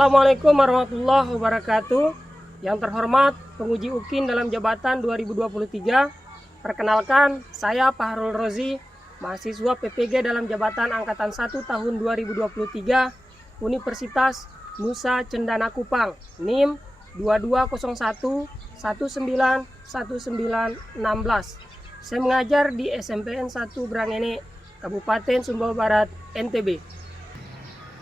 Assalamualaikum warahmatullahi wabarakatuh. Yang terhormat penguji UKIN dalam jabatan 2023. Perkenalkan, saya Fahrul Rozi, mahasiswa PPG dalam jabatan Angkatan 1 tahun 2023 Universitas Nusa Cendana Kupang, NIM 2201 19 Saya mengajar di SMPN 1 Brangene, Kabupaten Sumbawa Barat, NTB.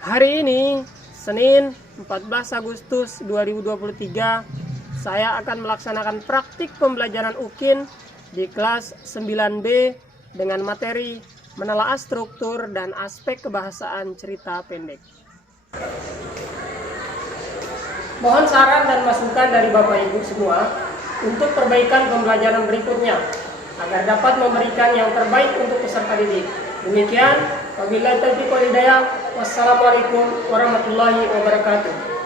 Hari ini, Senin 14 Agustus 2023, saya akan melaksanakan praktik pembelajaran UKIN di kelas 9B dengan materi menelaah struktur dan aspek kebahasaan cerita pendek. Mohon saran dan masukan dari Bapak Ibu semua untuk perbaikan pembelajaran berikutnya agar dapat memberikan yang terbaik untuk peserta didik. Demikian, wabillahi taufiq wal hidayah. Wassalamualaikum warahmatullahi wabarakatuh.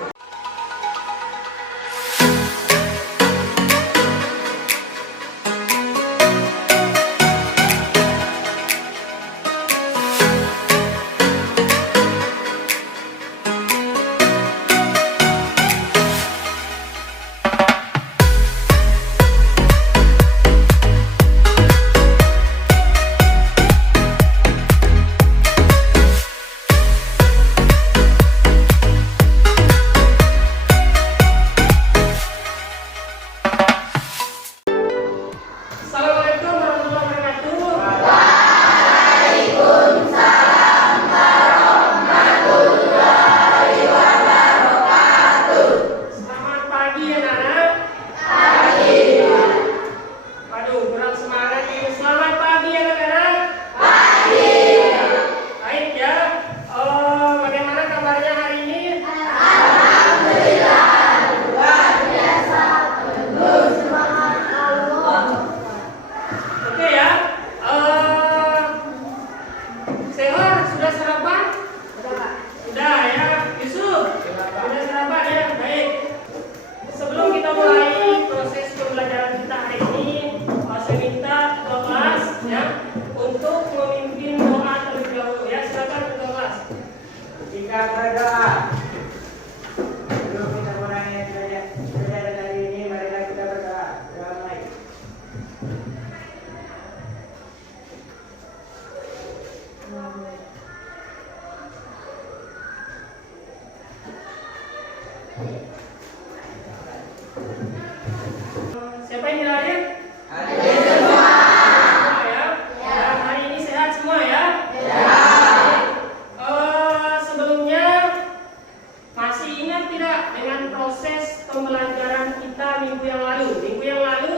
Siapa yang hadir? Hadir semua. Ya. Dan hari ini sehat semua ya? Ya. Sebelumnya masih ingat tidak dengan proses pembelajaran kita minggu yang lalu? Minggu yang lalu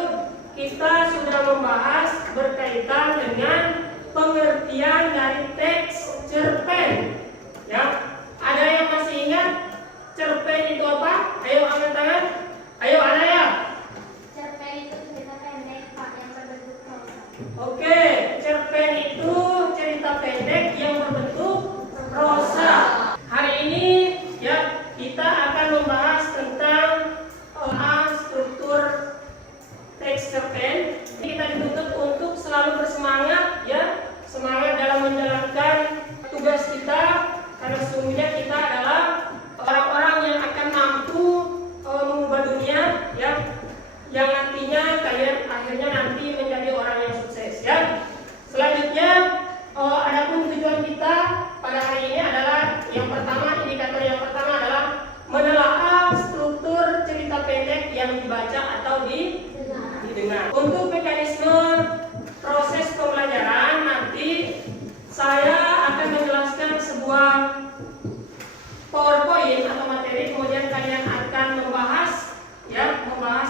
kita sudah membahas berkaitan dengan pengertian dari teks cerpen. Ya. Ada yang masih ingat cerpen itu apa? Ayo angkat tangan. Ayo ada ya? Cerpen itu cerita pendek Pak yang berbentuk prosa. Oke, cerpen itu cerita pendek yang berbentuk prosa. Hari ini ya kita akan membahas tentang struktur teks cerpen. Kita dituntut untuk selalu bersemangat ya, semangat dalam menjalankan tugas kita karena sesungguhnya kita adalah orang-orang yang akan mampu mengubah dunia ya, yang nantinya kalian akhirnya nanti menjadi orang yang sukses ya. Selanjutnya adapun tujuan kita pada hari ini adalah yang pertama, indikator yang pertama adalah menelaah struktur cerita pendek yang dibaca atau didengar. Untuk mekanisme proses pembelajaran nanti saya akan menjelaskan sebuah PowerPoint atau materi, kemudian kalian akan membahas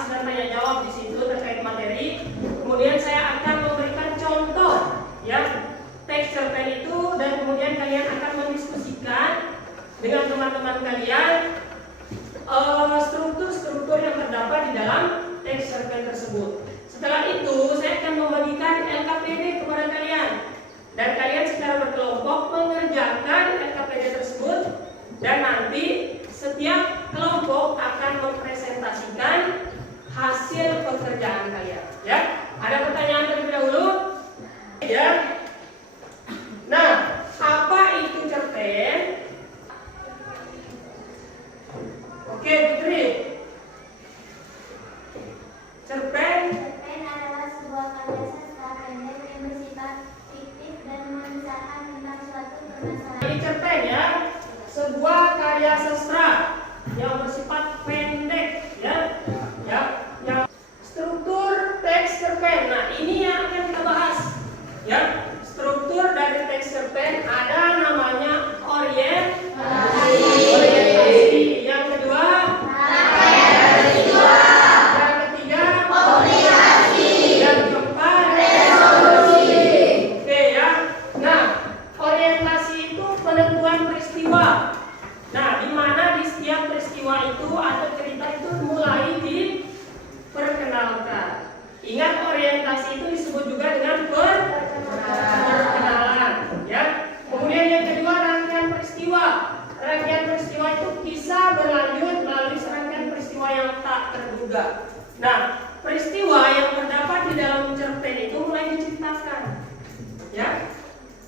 dan tanya jawab di situ terkait materi. Kemudian saya akan memberikan contoh ya teks cerpen itu, dan kemudian kalian akan mendiskusikan dengan teman-teman kalian struktur-struktur yang terdapat di dalam teks cerpen tersebut. Setelah itu saya akan membagikan LKPD kepada kalian, dan kalian secara berkelompok mengerjakan LKPD tersebut. Dan nanti setiap kelompok akan mempresentasikan hasil pekerjaan kalian. Ya, ada pertanyaan terlebih dahulu? Ya. Nah, apa itu cerpen? juga. Nah, peristiwa yang terdapat di dalam cerpen itu mulai diceritakan. Ya.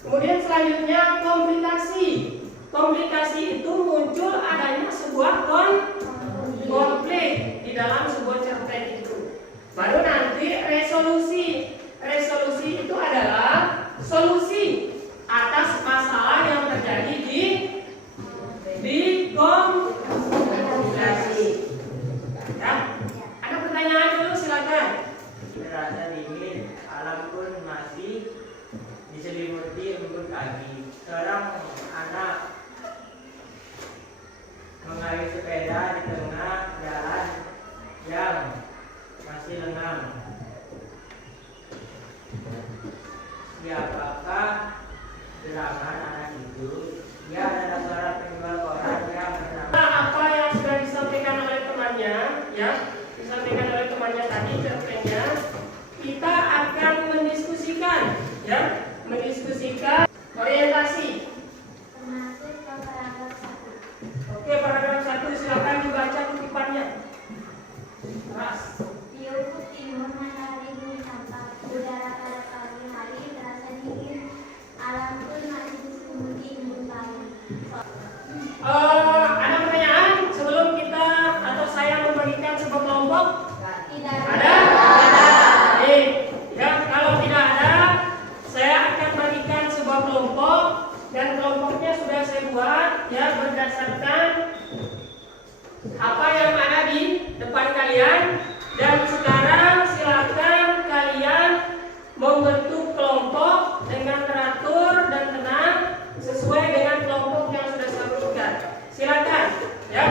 Kemudian selanjutnya komplikasi. Komplikasi itu muncul adanya sebuah konflik di dalam sebuah cerpen itu. Baru nanti resolusi. Resolusi itu adalah solusi atas masalah yang terjadi di komplikasi. Ya. Ada pertanyaan dulu, silakan. Terasa dingin, alam pun masih diselimuti embun pagi. Seorang anak mengayuh sepeda di tengah jalan yang masih lengang. Siapakah gerangan anak itu? Dia adalah seorang penjual koran yang bernama. Nah, apa yang sudah disampaikan oleh temannya, ya, disampaikan oleh temannya tadi cerpennya, kita akan mendiskusikan, ya, mendiskusikan orientasi. Termasuk ke paragraf 1. Oke, paragraf 1 silakan dibaca kutipannya. Keras. Di ufuk timur matahari belum tampak, udara pada pagi hari terasa dingin, alam pun masih diselimuti embun pagi. Ada pertanyaan sebelum kita atau saya membagikan sebuah kelompok? Tidak Ada? Baik. Ya, kalau tidak ada, saya akan bagikan sebuah kelompok dan kelompoknya sudah saya buat, ya, berdasarkan apa yang ada di depan kalian. Dan sekarang silakan kalian membentuk kelompok dengan teratur dan tenang sesuai dengan kelompok yang sudah saya berikan. Silakan, ya.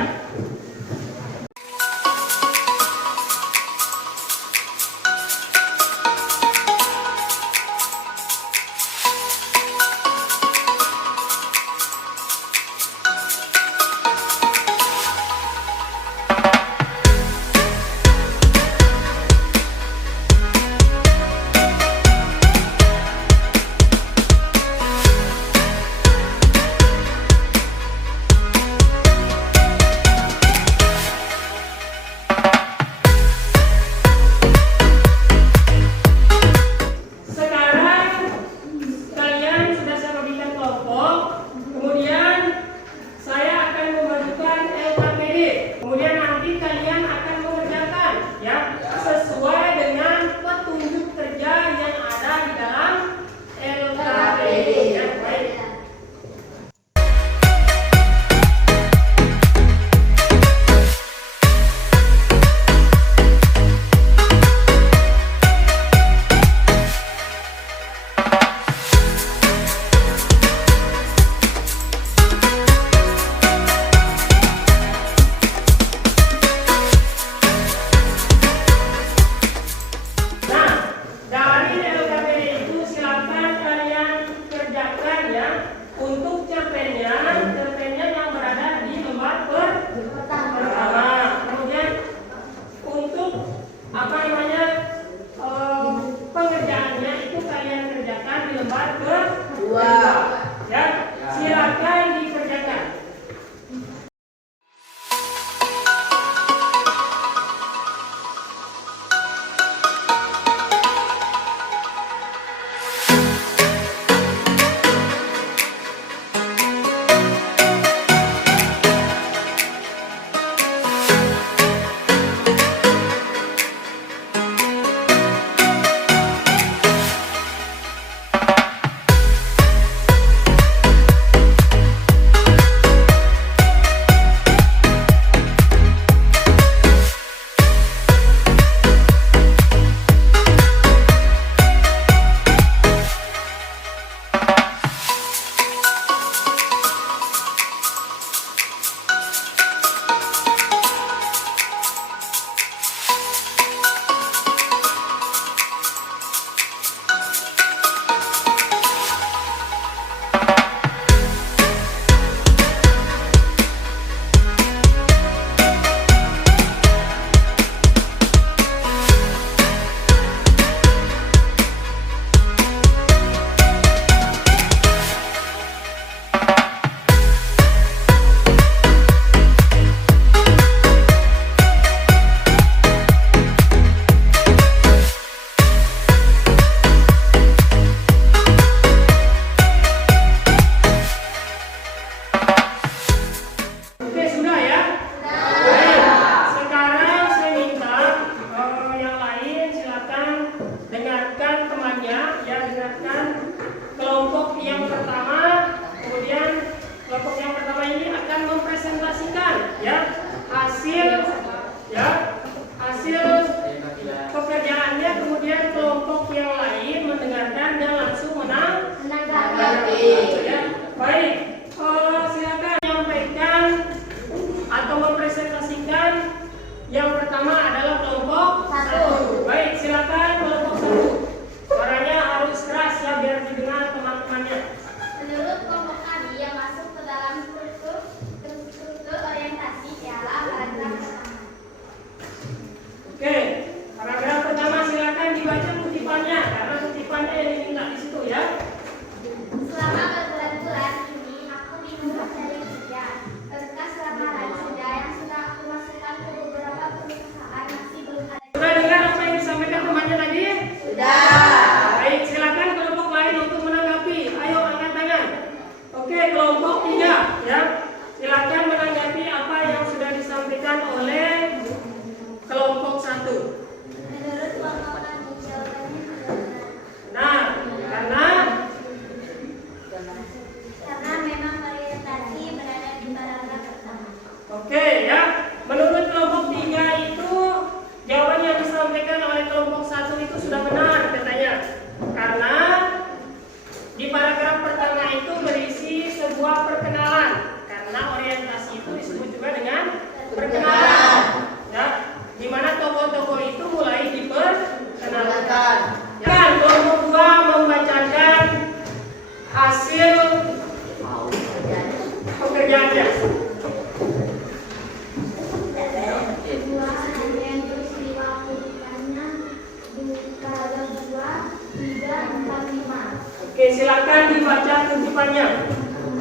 kutipannya.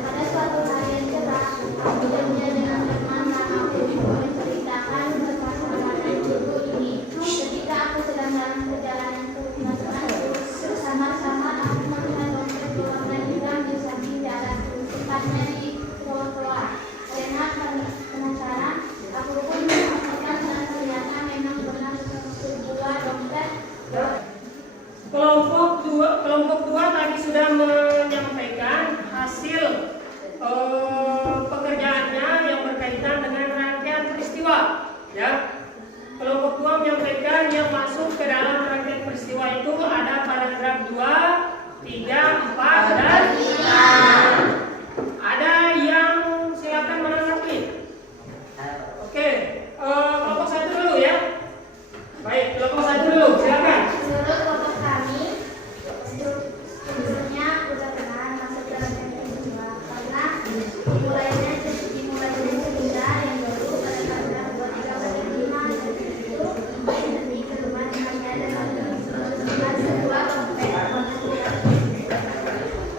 Pada suatu hari yang cerah, aku janjian dengan teman dan aku menceritakan permasalahan guru ini. Ketika aku sedang dalam perjalanan ke kelas bersama-sama aku melihat dompet berwarna hitam di samping jalanku, tepatnya di trotoar. Karena penasaran, aku pun memastikan dan ternyata memang benar sebuah dompet. Kelompok dua tadi sudah menyampaikan hasil pekerjaannya yang berkaitan dengan rangkaian peristiwa. Ya, kelompok dua menyampaikan yang masuk ke dalam rangkaian peristiwa itu ada paragraf 2, 3, 4, dan 5. Ada yang silakan menanggapi. Oke, kelompok satu dulu ya. Baik, kelompok satu dulu, silakan. Menurut kelompok kami, strukturnya udah benar masuk dalam peristiwa karena dimulainya cerita yang baru pada paragraf 2, 3, 4, 5 dan itu ingin lebih ke rumah hanya dengan sebuah dompet.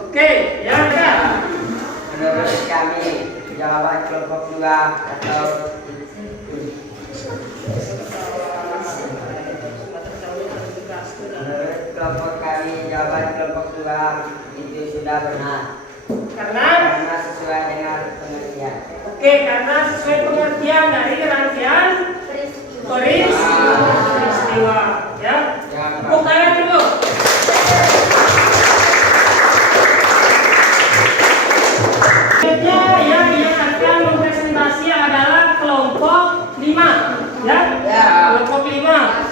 Oke, ya ada. Menurut kami, jawaban kelompok 2 atau menurut kelompok kami, jawaban kelompok 2 itu sudah benar. Karena Sesuai dengan pengertian. oke, karena sesuai pengertian dari rangkaian peristiwa, ya. Tepuk tangan dulu. Selanjutnya yang akan mempresentasi adalah kelompok 5, ya. Kelompok 5.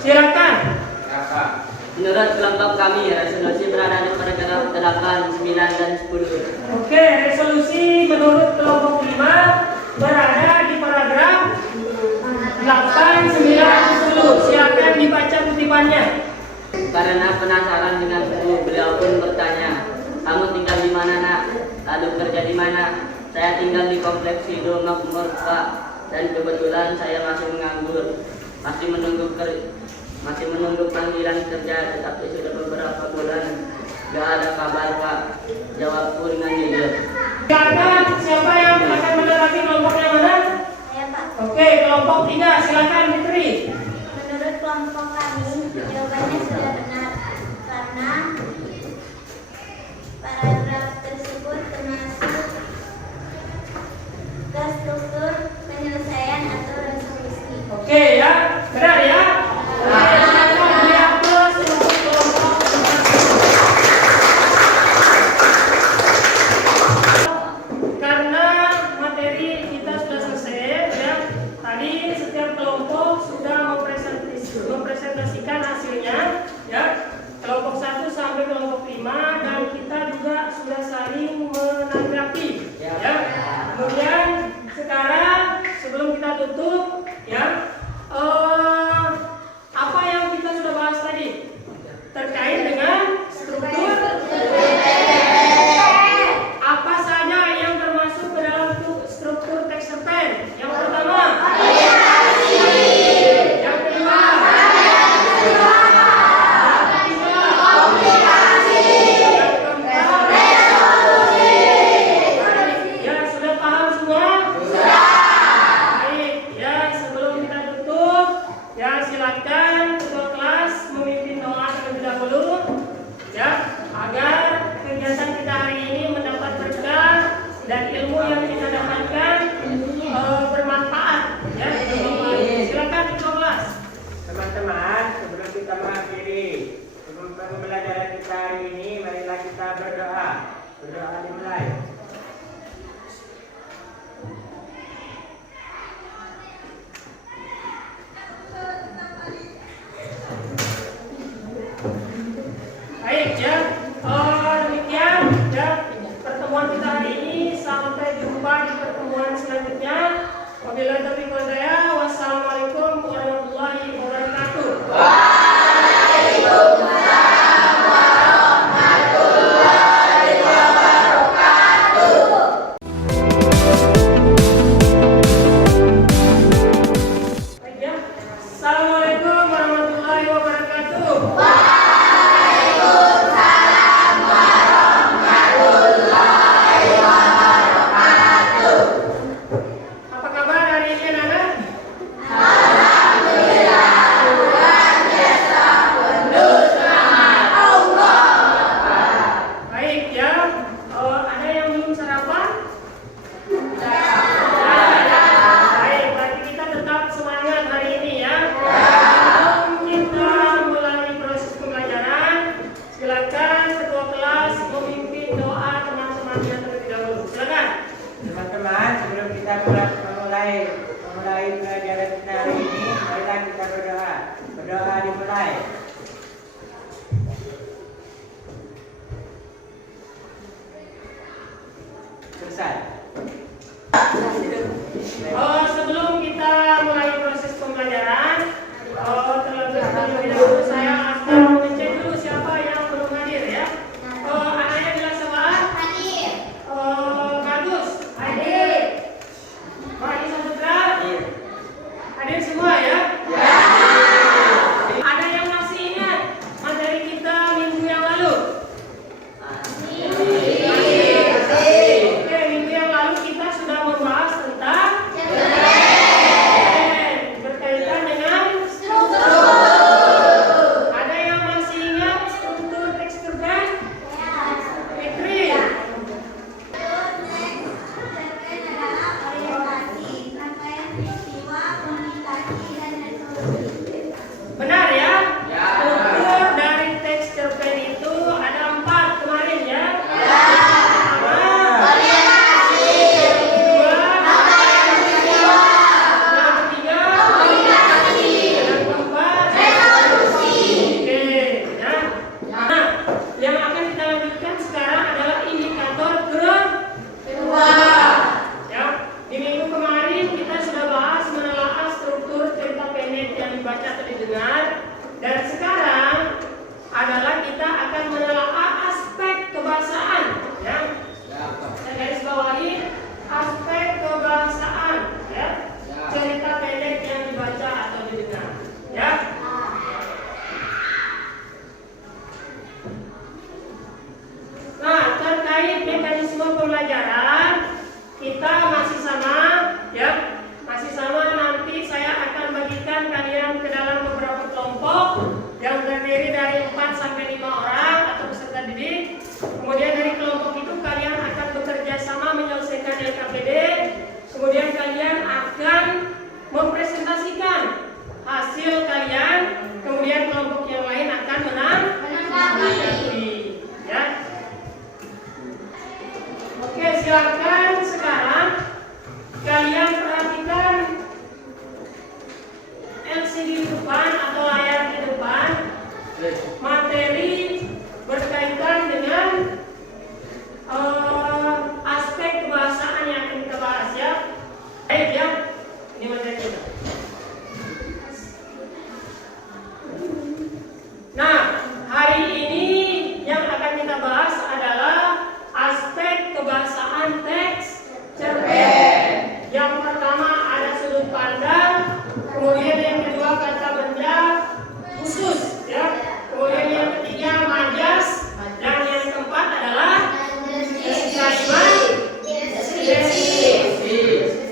Silakan. Menurut kelompok kami, resolusi berada di paragraf 8, 9, dan 10. Oke, resolusi menurut kelompok 5 berada di paragraf 8, 9, 10. Silakan dibaca kutipannya. Karena penasaran dengan buku, beliau pun bertanya, "Kamu tinggal di mana, Nak? Lalu kerja di mana?" "Saya tinggal di kompleks Sido Makmur, Pak. Dan kebetulan saya masih menganggur. Masih menunggu panggilan kerja, tetapi sudah beberapa bulan gak ada kabar, Pak," jawabku dengan jujur. Silakan, siapa yang akan menanggapi kelompok yang mana? Saya Pak. Oke, kelompok 3, silakan Fitri. Menurut kelompok kami, jawabannya sudah benar karena paragraf tersebut termasuk ke struktur penyelesaian atau resolusi. Oke ya, benar ya. Silakan lihat plus untuk kelompok 5. Karena materi kita sudah selesai ya. Tadi setiap kelompok sudah mempresentasikan sekarang kita berdoa. Berdoa dimulai. Selesai. Sebelum kita mulai proses pembelajaran, terlebih dahulu saya akan mengecek dulu siapa yang belum hadir ya. Anaknya bilang sama Hadir. Bagus hadir. Pak Isa Putra hadir semua ya. Ada yang masih ingat materi kita minggu yang lalu? Oke, minggu yang lalu kita sudah membahas tentang berkaitan dengan ada yang masih ingat struktur tekstur kan? Fitri. Benar ya? Struktur dari teks cerpen itu ada 4 kemarin ya? Pertama, kedua, yang ketiga, yang keempat, oke ya. Nah, yang akan kita lanjutkan sekarang adalah indikator kedua. Ya, di minggu kemarin kita sudah bahas menelaah struktur cerita pendek yang dibaca atau didengar, dan sekarang adalah kita akan menelaah aspek kebahasaan. Ya, saya garis bawahi aspek kebahasaan. Ya, cerita pendek yang dibaca atau didengar. Ya. Nah, terkait mekanisme pembelajaran kita masih sama ya, masih sama. Nanti saya akan bagikan kalian ke dalam beberapa kelompok yang terdiri dari 4 sampai 5 orang atau peserta didik. Kemudian dari kelompok itu kalian akan bekerja sama menyelesaikan LKPD. Kemudian kalian akan mempresentasikan hasil kalian. Kemudian kelompok yang lain akan menanggapi. Ya. Oke, silakan sekarang kalian perhatikan LCD di depan atau layar di depan. Materi berkaitan dengan aspek kebahasaan yang akan kita bahas ya. Baik ya, ini materi kita. Nah, hari ini yang akan kita bahas adalah aspek kebahasaan teks cerpen. Yang pertama ada sudut pandang, kemudian yang kedua kata benda khusus ya. Kemudian yang ketiga majas, dan yang keempat adalah kalimat deskriptif.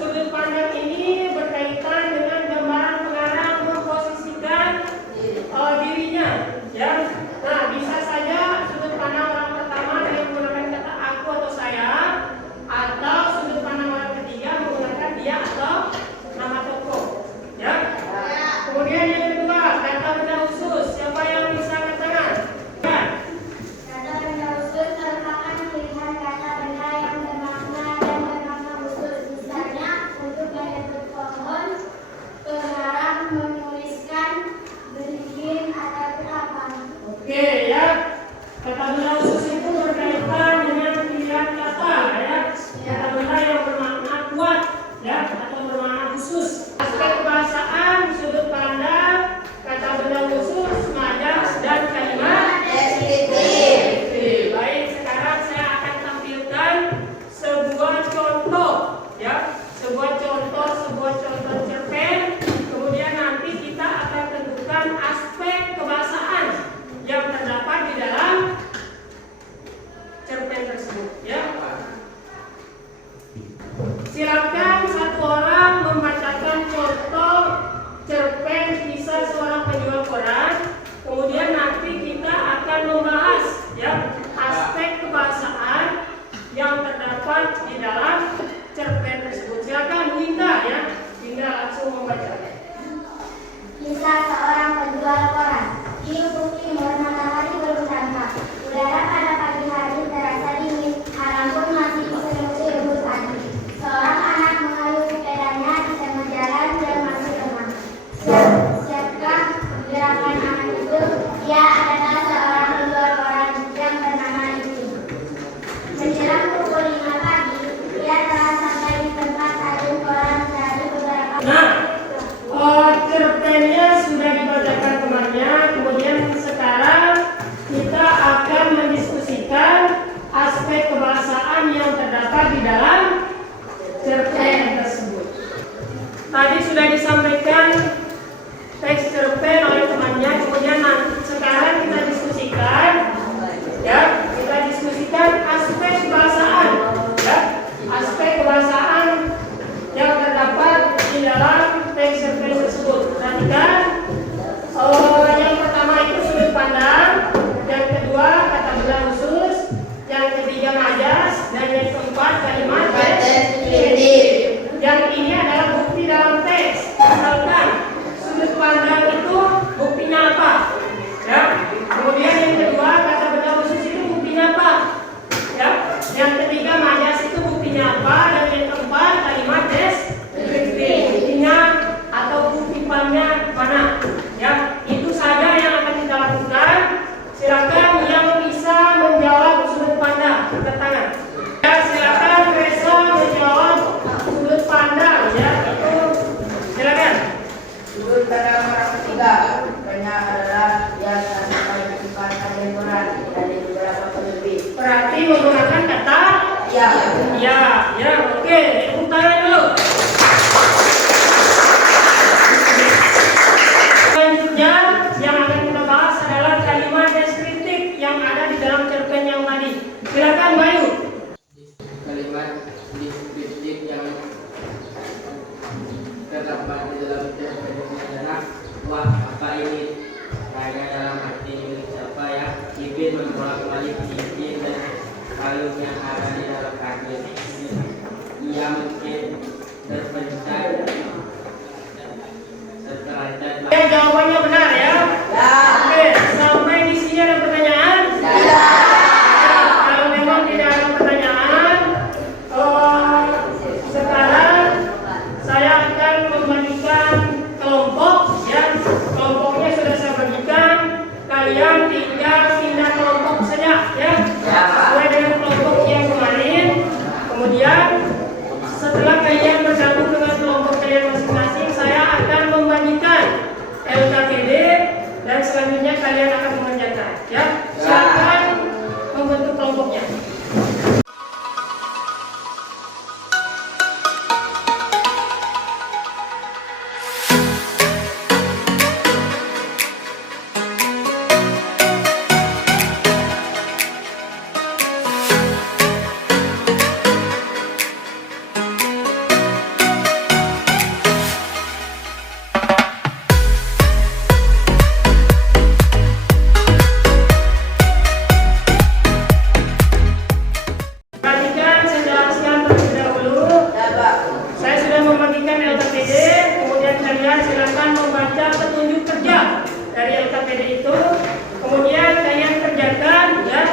Sudut pandang ini berkaitan dengan gambaran pengarang memposisikan dirinya ya. Nah, bisa saja sudut pandang orang pertama dengan menggunakan kata aku atau saya, atau sudut pandang orang ketiga menggunakan dia atau nama tokoh ya. Kemudian yang kedua kata benda khusus. Siapa yang bisa angkat tangan? Ya. Kata benda khusus merupakan pilihan kata benda yang bermakna dan bermakna khusus. Misalnya, untuk menyebut pohon, pengarang menuliskan berizin atau apa. Oke ya. Kata benda khusus itu berkaitan dengan pilihan kata ya. Kata benda yang bermakna kuat ya atau bermakna khusus. Aspek kebahasaan, sudut pandang, kata benda khusus, majas, dan kalimat deskriptif. Baik, sekarang saya akan tampilkan sebuah contoh ya, sebuah contoh cerpen. Kemudian nanti kita akan tentukan aspek kebahasaan yang terdapat di dalam perhatikan. Yang pertama itu sudut pandang, yang kedua kata benda khusus, yang ketiga majas, dan yang keempat kalimat deskriptif. Yang ini adalah bukti dalam teks. Misalkan sudut pandang itu buktinya apa? Ya. Kemudian yang kedua kata benda khusus itu buktinya apa? Ya. Yang ketiga majas itu buktinya apa? Dan yang keempat kalimat deskriptif. Buktinya atau bukti pandangnya mana? Ya, itu saja yang akan kita lakukan. Silakan yang bisa menjawab sudut pandang angkat tangan. Ya, silakan Reza menjawab sudut pandang. Ya, itu silakan. Sudut pandang orang ketiga banyak adalah yang sampai bukan kontemporer dari beberapa penerbit. Berarti menggunakan kata Ya. ya, oke, tepuk tangan dulu. Selanjutnya yang akan kita bahas adalah kalimat deskriptif yang ada di dalam cerpen yang tadi. Silakan Bayu. Kalimat deskriptif yang terdapat di dalam cerpen ini adalah wah apa ini, kaya dalam arti milik siapa ya, Ibin membolak-balik izin dan kalung yang ada di dalam kardus. Ia mungkin terpencet setelah Oke, jawabannya benar ya. Oke, sampai di sini ada pertanyaan? Ya, kalau memang tidak ada pertanyaan, sekarang saya akan membagikan kelompok. Ya, kelompoknya sudah saya bagikan. Kalian tinggal pindah kelompok saja, ya. Sesuai dengan kelompok yang kemarin. Kemudian setelah kalian bergabung dengan kelompok kalian masing-masing, saya akan membagikan LKPD dan selanjutnya kalian akan mengerjakan. Ya, silakan membentuk kelompoknya. Perhatikan, saya jelaskan terlebih dahulu. Saya sudah membagikan LKPD, kemudian kalian silakan membaca petunjuk kerja dari LKPD itu. Kemudian kalian kerjakan, ya,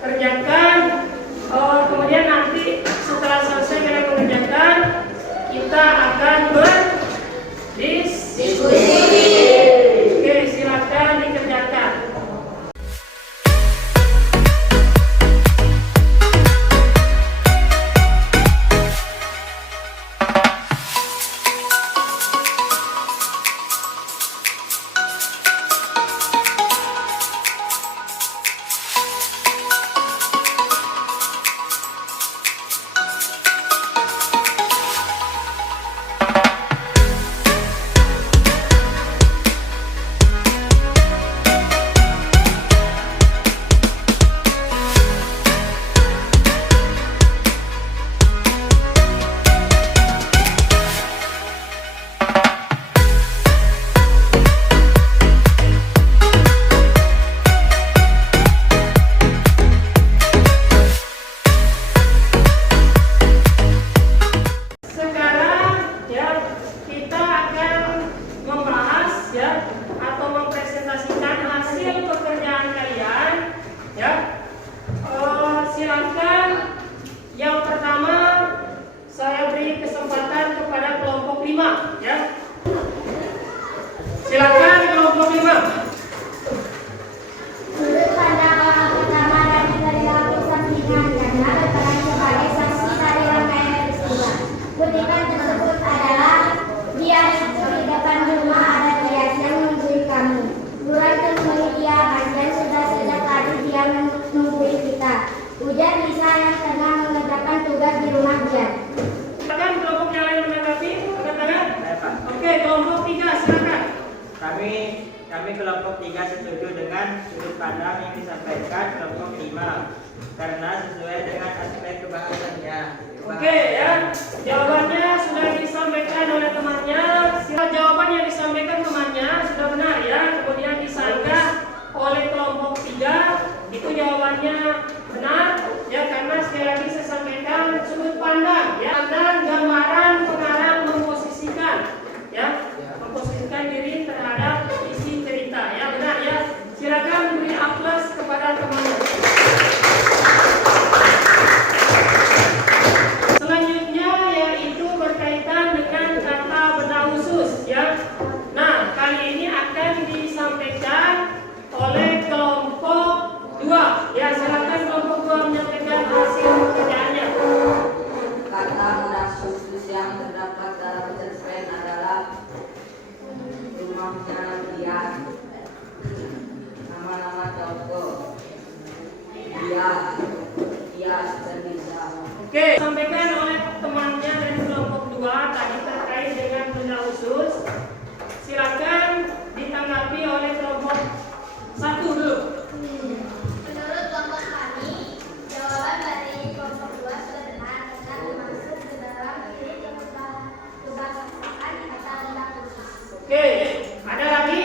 kerjakan. Kemudian nanti setelah selesai kalian mengerjakan, kita akan berdiskusi. Oke, silakan dikerjakan. Sekarang ya kita akan membahas ya atau mempresentasikan hasil pekerjaan kalian ya. Silakan yang pertama saya beri kesempatan kepada kelompok 5 ya. Silakan kelompok 5. Sudut pandang orang pertama dari lapisan ringan karena berperan sebagai saksi dari rangkaian peristiwa. Kutipan tersebut adalah, dia itu di depan rumah ada bias yang nungguin kamu. Buruan temui dia, Banjan sudah sejak tadi dia nungguin kita. Ujar Lisa yang tengah mengerjakan tugas di rumah dia. Silakan kelompok yang lain menanggapi, angkat tangan. Baik, Pak. Oke, kelompok 3 silakan. Kami kelompok 3 setuju dengan sudut pandang yang disampaikan kelompok 5 karena sesuai dengan aspek kebahasannya. Oke ya, jawabannya sudah disampaikan oleh temannya. Sila jawaban yang disampaikan temannya sekian. Nama-nama tokoh. Tias dan Nisa. Oke, sampaikan oleh temannya dari kelompok 2 tadi terkait dengan benda khusus. Silakan ditanggapi oleh kelompok 1 dulu. Menurut kelompok kami, jawaban dari kelompok 2 sudah benar karena termasuk ke dalam ciri kebangsaan kata benda khusus. Oke, ada lagi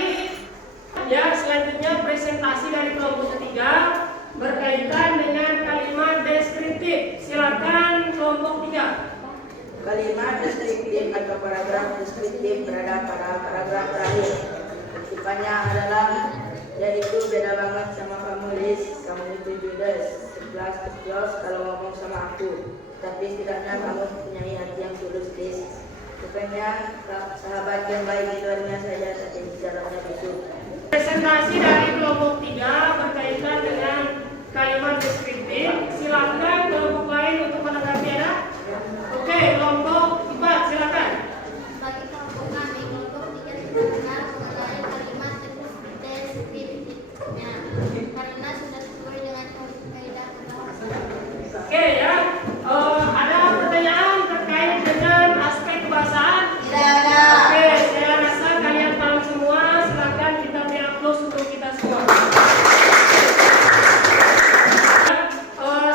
ya, selanjutnya presentasi dari kelompok 3 berkaitan dengan kalimat deskriptif. Silakan kelompok 3. Kalimat deskriptif atau paragraf deskriptif berada pada paragraf terakhir. Tipikalnya adalah yaitu beda banget sama kamu Liz, kamu itu Judas, 11 kalau ngomong sama aku. Tapi setidaknya kamu punya hati yang tulus Liz. Bukannya sahabat yang baik di luarnya saja, tapi di dalamnya busuk. Presentasi dari kelompok 3 berkaitan dengan kalimat deskriptif. Silakan kelompok lain untuk menanggapi ada. Oke, kelompok 4 silakan. Bagi kelompok kami, kelompok 3 sudah benar mengenai kalimat deskriptifnya karena sudah sesuai dengan kaidah kebahasaan. Oke ya, ada pertanyaan terkait dengan aspek kebahasaan? Tidak ada. Oke, saya rasa kalian paham semua. Silakan kita beri aplaus untuk kita semua.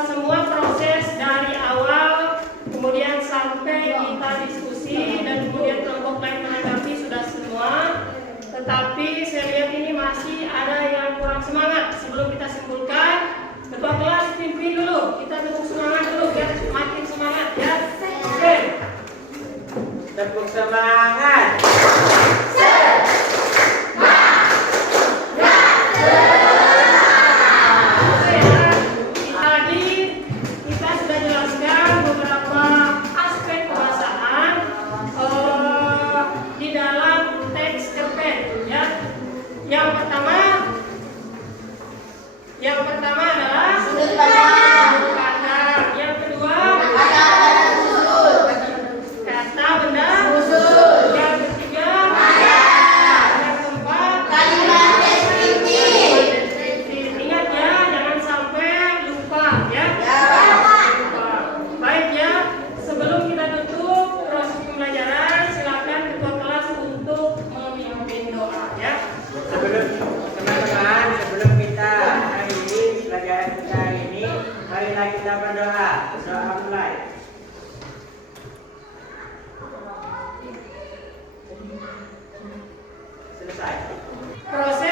Semua proses dari awal, kemudian sampai kita diskusi dan kemudian kelompok lain menanggapi sudah semua. Tetapi saya lihat ini masih ada yang kurang semangat. Sebelum kita simpulkan, ketua kelas pimpin dulu. Kita tepuk semangat dulu biar makin semangat ya. Oke. Tepuk semangat. Tadi kita sudah jelaskan beberapa aspek kebahasaan di dalam teks cerpen ya. Yang pertama adalah Sudut pandang. sudut pandang. Yang kedua kata benda Khusus. Yang ketiga yang keempat Kalimat deskriptif. Ingat ya, jangan sampai lupa ya. Ya. Lupa. Baik ya, sebelum kita tutup proses pembelajaran, silakan ketua kelas untuk memimpin doa ya. Sebelum teman-teman, sebelum kita akhiri pelajaran kita hari ini, marilah kita berdoa. Doa mulai. Selesai. Proses